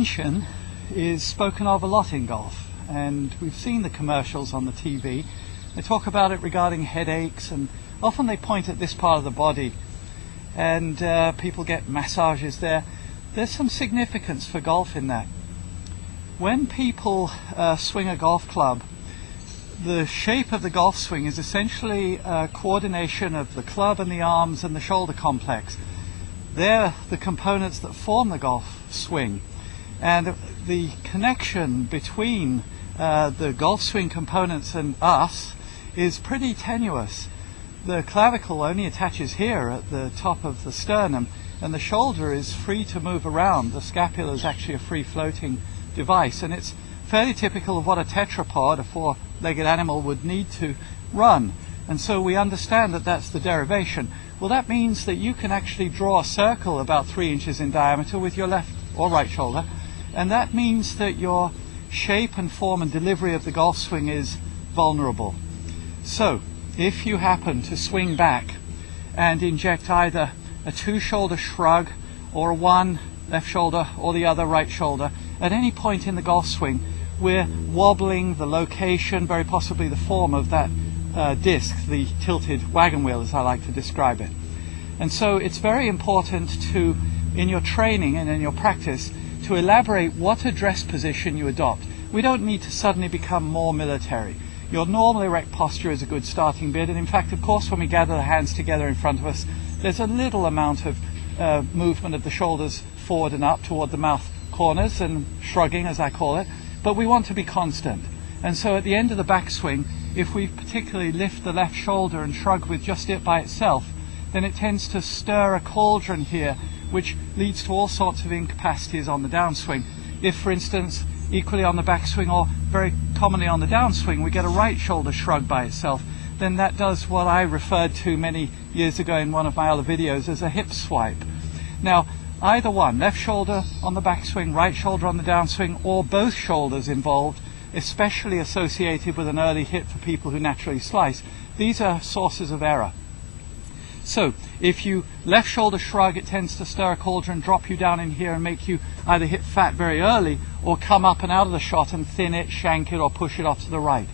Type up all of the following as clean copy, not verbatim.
tension is spoken of a lot in golf, and we've seen the commercials on the TV. They talk about it regarding headaches, and often they point at this part of the body, and people get massages there. There's some significance for golf in that. When people swing a golf club, the shape of the golf swing is essentially a coordination of the club and the arms and the shoulder complex. They're the components that form the golf swing, and the connection between the golf swing components and us is pretty tenuous. The clavicle only attaches here at the top of the sternum, and the shoulder is free to move around. The scapula is actually a free floating device, and it's fairly typical of what a tetrapod, a four-legged animal, would need to run. And so we understand that that's the derivation. Well, that means that you can actually draw a circle about 3 inches in diameter with your left or right shoulder, and that means that your shape and form and delivery of the golf swing is vulnerable. So if you happen to swing back and inject either a 2-shoulder shrug or a 1 left shoulder or the other right shoulder at any point in the golf swing, we're wobbling the location, very possibly the form of that disc, the tilted wagon wheel as I like to describe it. And so it's very important to, in your training and in your practice, to elaborate what address position you adopt. We don't need to suddenly become more military. Your normal erect posture is a good starting bit, and in fact, of course, when we gather the hands together in front of us, there's a little amount of movement of the shoulders forward and up toward the mouth corners, and shrugging as I call it, but we want to be constant. And so at the end of the backswing, if we particularly lift the left shoulder and shrug with just it by itself, then it tends to stir a cauldron here, which leads to all sorts of incapacities on the downswing. If, for instance, equally on the backswing or very commonly on the downswing, we get a right shoulder shrug by itself, then that does what I referred to many years ago in one of my other videos as a hip swipe. Now, either one, left shoulder on the backswing, right shoulder on the downswing, or both shoulders involved, especially associated with an early hit for people who naturally slice, these are sources of error. So if you left shoulder shrug, it tends to stir a cauldron, drop you down in here and make you either hit fat very early or come up and out of the shot and thin it, shank it, or push it off to the right.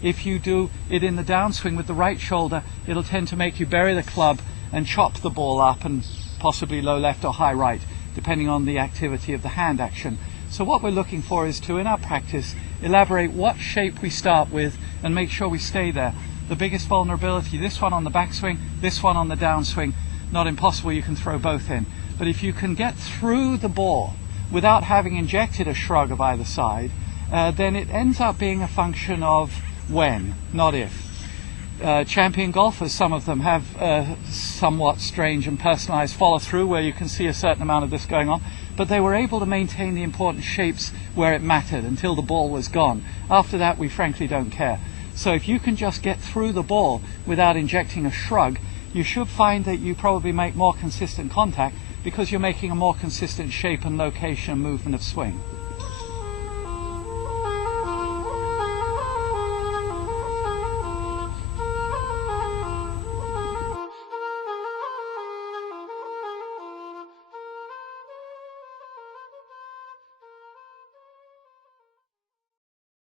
If you do it in the downswing with the right shoulder, it'll tend to make you bury the club and chop the ball up and possibly low left or high right, depending on the activity of the hand action. So what we're looking for is to, in our practice, elaborate what shape we start with and make sure we stay there. The biggest vulnerability, this one on the backswing, this one on the downswing, not impossible, you can throw both in. But if you can get through the ball without having injected a shrug of either side, then it ends up being a function of when, not if. Champion golfers, some of them, have somewhat strange and personalized follow-through where you can see a certain amount of this going on, but they were able to maintain the important shapes where it mattered until the ball was gone. After that, we frankly don't care. So if you can just get through the ball without injecting a shrug, you should find that you probably make more consistent contact because you're making a more consistent shape and location and movement of swing.